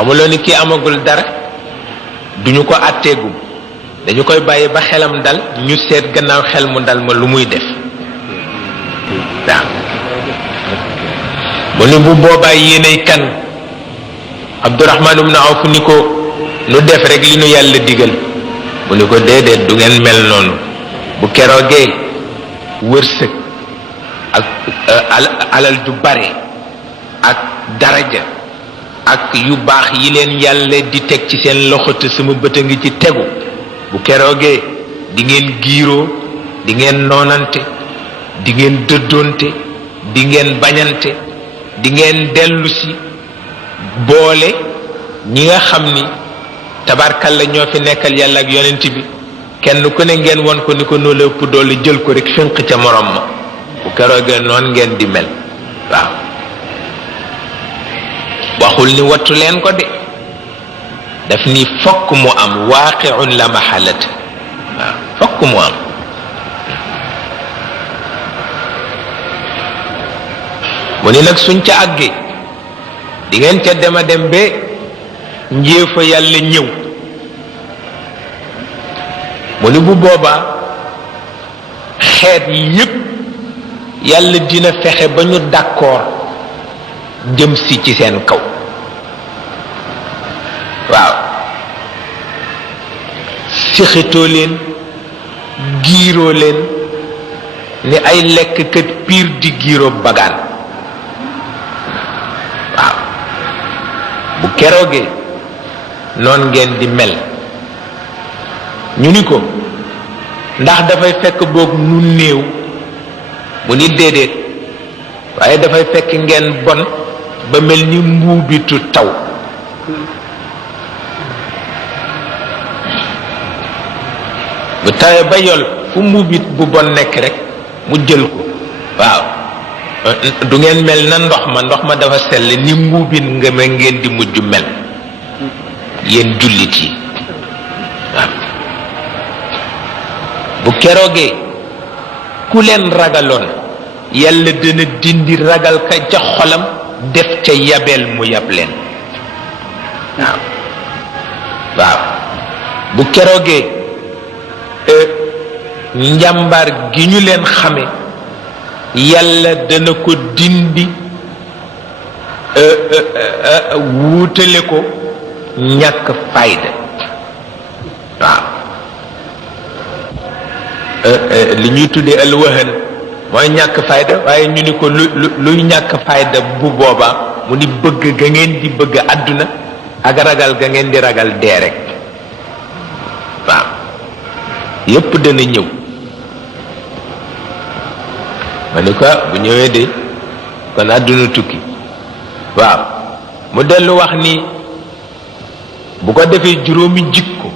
xamuloo ni kii amagul dara duñu ko àtteegum dañu koy bàyyi ba xelam dal ñu seet gannaaw xel mu dal ma lu muy def waaw mu ni bu boobaa yéenay kan Abdurahman ibn Awf ni ko nu def rek li nu yàlla digal mu ni ko déedéet du ngeen mel noonu bu keroogee wërsëg ak alal ju bare ak daraja ak yu baax yi leen yàlla di teg ci seen loxo te sama bët a ngi ci tegu bu keroogee di ngeen giiroo di ngeen noonante di ngeen dëddoonte di ngeen bañante di ngeen dellu si boole ñi nga xam ni tabarkalla ñoo fi nekkal yàlla ak yonent bi kenn ku ne ngeen won ko ni ko noo la ëpp doole jël ko rek fenq ca morom ma bu keroogee noon ngeen di mel waaw waxul ni wattu leen ko de daf ni fokk mu am waaqi'un la mahalata waaw fokk mu am mu ni nag suñ ca àggee di ngeen ca dema dem ba njéefa yàlla ñëw mu ni bu boobaa xeet yi yépp yàlla dina fexe ba ñu d'accord jëm si ci seen kaw waaw sixitoo leen giiroo leen ni ay lekk kat piir di giiroo bagaan waaw bu keroogee noon ngeen di mel ñu ni ko ndax dafay fekk boog nu néew mu ni déedéet waaye dafay fekk ngeen bon ba mel ni mbuubitu taw bu tawee ba yol fu mbuubit bu bon nekk rek mu jël ko waaw du ngeen mel na ndox ma dafa sell ni mbuubit nga ma ngeen di mujj mel yéen jullit yi waaw bu keroogee ku leen ragaloon yàlla dina dindi ragal ka ca xolam def ca yabeel mu yab leen waaw waaw bu keroogee njàmbaar gi ñu leen xame yàlla dana ko dindi wuutale ko ñàkk fayda waaw li ñuy tuddee alwahan mooy ñàkk fayda waaye ñu ni ko luy ñàkk fayda bu boobaa mu ni bëgg ga ngeen di bëgg àdduna ak ragal ga ngeen di ragal dee rek waaw yépp dana ñëw ma ni ko bu ñëwee de kon àdduna tukki waaw mu dellu wax ni bu ko defee juróomi jikko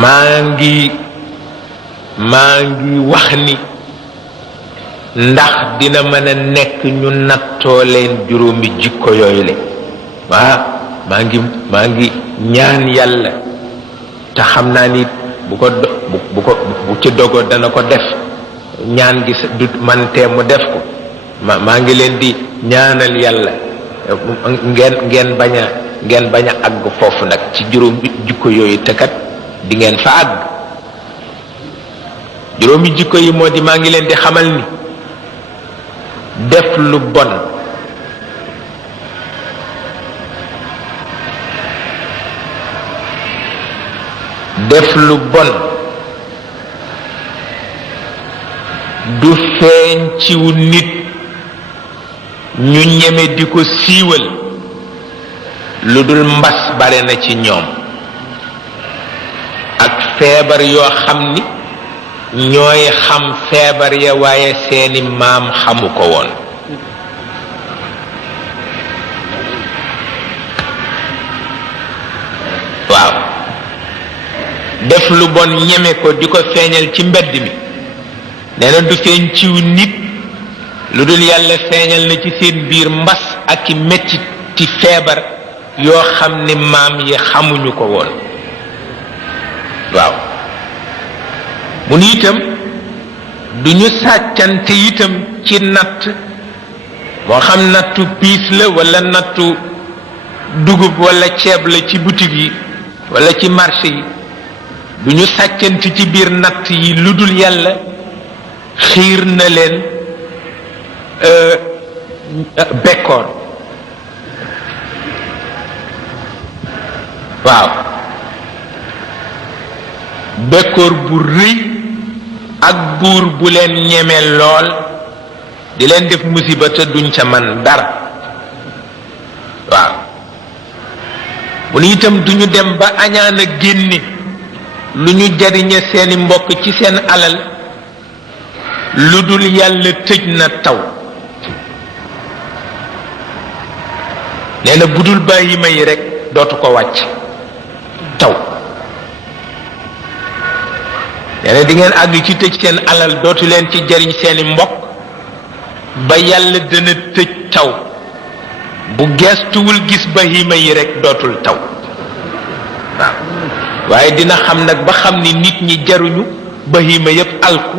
maa ngi wax ni ndax dina mën a nekk ñu nattoo leen juróomi jikko yooyu le waaw maa ngi ñaan yàlla te xam naa ni bu ci dogo dana ko def ñaan gi du man tee mu def ko maa ngi leen di ñaanal yàlla ngeen bañ a àgg foofu nag ci juróomi jikko yooyu te kat di ngeen fa àgg juróomi jikko yi moo di maa ngi leen di xamal ni def lu bon du feeñ ciw nit ñu ñeme di ko siiwal lu dul mbas bare na ci ñoom ak feebar yoo xam ni ñooy xam feebar ya waaye seeni maam xamu ko woon waaw def lu bon ñeme ko di ko feeñal ci mbedd mi nee na du feeñ ciw nit lu dul yàlla feeñal na ci seen biir mbas ak i metti ci feebar yoo xam ni maam yi xamuñu ko woon waaw mu ni itam duñu sàccante itam ci natt moo xam nattu piis la wala nattu dugub wala ceeb la ci boutique yi wala ci marché yi du ñu sàccanti ci biir natt yi lu dul yàlla xiir na leen bekkoor waaw bekkoor bu rëy ak buur bu leen ñeme lool di leen def musiba te duñ ca man dara waaw mu ni itam duñu dem ba añaan a génne lu ñu jariñe seeni mbokk ci seen alal lu dul yàlla tëj na taw nee na budul bàyyi ma yi rekk dootu ko wàcc taw nee na di ngeen àgg ci tëj seen alal dootu leen ci jariñ seeni mbokk ba yàlla dana tëj taw bu geestuwul gis bahima yi rekk dootul taw waaw waaye dina xam nag ba xam ni nit ñi jaruñu bahima yépp alku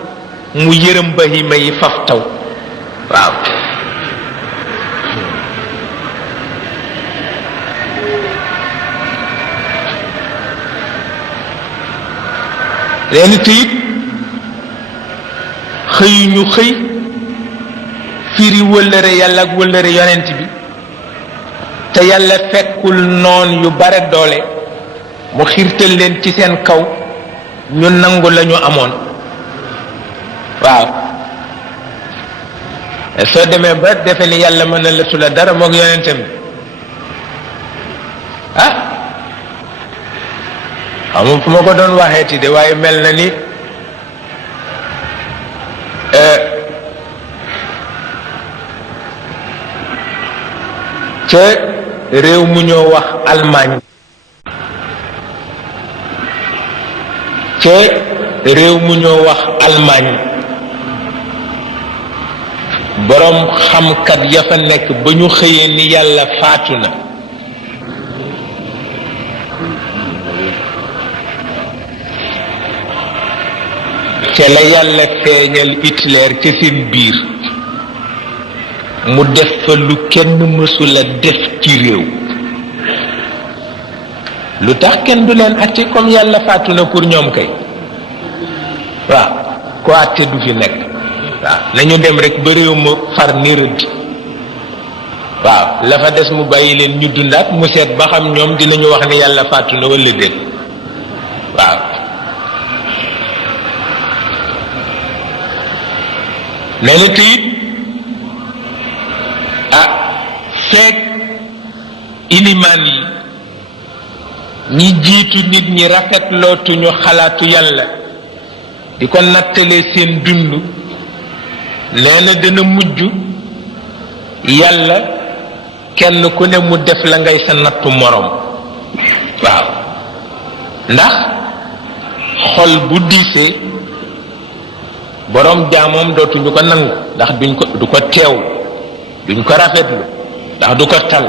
mu yërëm bahima yi faf taw waaw leen tiit xëyuñu xëy firi wëllëre yàlla ak wëllëre yonent bi te yàlla fekkul noon yu bare doole mu xiirtal leen ci seen kaw ñu nangu lañu amoon waaw soo demee ba defe ni yàlla mën na la su la dara moog yonentam ah xamul fu ma ko doon waxeeti de waaye mel na ni ca réew mu ñoo wax Allemagne ca réew mu ñoo wax Allemagne boroom xamkat ya fa nekk ba ñu xëyee ni yàlla faatu na ca la yàlla feeñal Hitler ca seen biir mu def fa lu kenn mësula def ci réew lu tax kenn du leen àtte comme yàlla faatu na pour ñoom kay waaw ko àtte du fi nekk waaw nañu dem rek ba réew ma far ni rëdd waaw la fa des mu bàyyi leen ñu dundaat mu seet ba xam ñoom dinañu wax ni yàlla faatu na walla déet waaw mais na teyit feek ilimaan yi ñi jiitu nit ñi rafetlootuñu xalaatu yàlla di ko nattalee seen dund nee na dana mujj yàlla kenn ku ne mu def la ngay sa nattu moroom waaw ndax xol bu diisee boroom jaamoom dootuñu ko nangu ndax du ko teew duñ ko rafetlu ndax du ko tal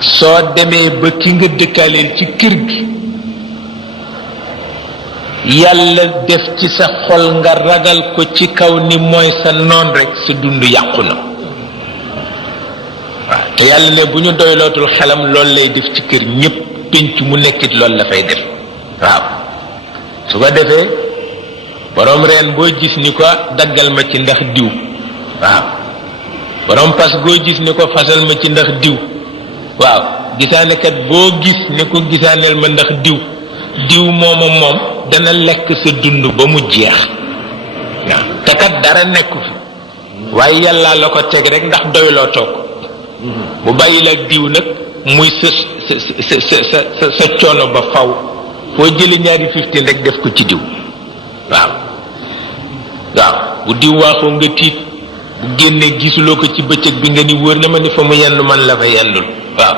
soo demee ba ki nga dëkkaaleel ci kër gi yàlla def ci sa xol nga ragal ko ci kaw ni mooy sa noon rekk sa dund yàqu na waaw te yàlla ne bu ñu doylootul xelam loolu lay def ci kër ñépp pénc mu nekkit loolu la fay def waaw su ko defee boroom reen boo gis ni ko daggal ma ci ndax diw waaw borom pas goo gis ni ko fasal ma ci ndax diw waaw gisaanekat boo gis ni ko gisaaneel ma ndax diw moom dana lekk sa dund ba mu jeex waaw te kat dara nekku fi waaye yàlla la ko teg rek ndax doyloo toog bu bàyyi la diw nag muy sa coono ba faw foo jëli ñaari 15 rek def ko ci diw waaw bu diw waaxoo nga tiit bu génnee gisuloo ko ci bëccëg bi nga ni wóor na ma ni fa mu yendu man la fa yendul waaw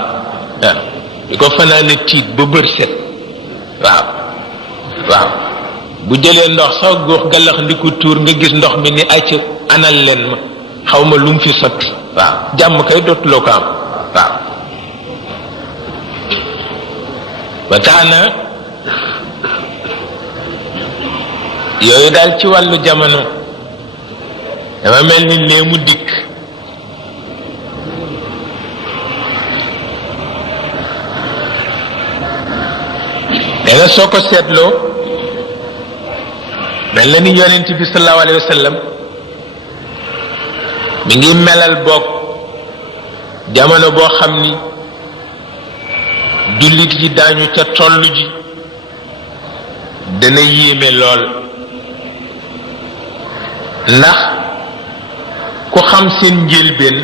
di ko fanaane tiit ba bër set waaw bu jëlee ndox sax góox galax ndi ko tuur nga gis ndox mi ni acca anal leen ma xaw ma lu mu fi sotti waaw jàmm kay dootuloo ko am waaw ba tax na yooyu daal ci wàllu jamono dama mel ni lee mu dikk nee na soo ko seetloo mel na ni yonent bi sallallahu alayhi wa sallam mi ngi melal boog jamono boo xam ni jullit yi daañu ca toll ji dana yéeme lool ndax ku xam seen njëlbeen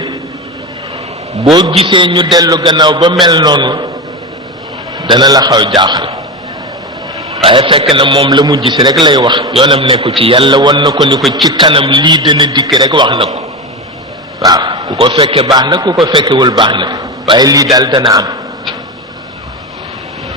boo gisee ñu dellu gannaaw ba mel noonu dana la xaw jaaxal waaye fekk na moom la mu gis rek lay wax yoonam nekku ci yàlla won na ko ni ko ci kanam lii dana dikk rek wax na ko waaw ku ko fekke baax na ku ko fekkewul baax na waaye lii daal dana am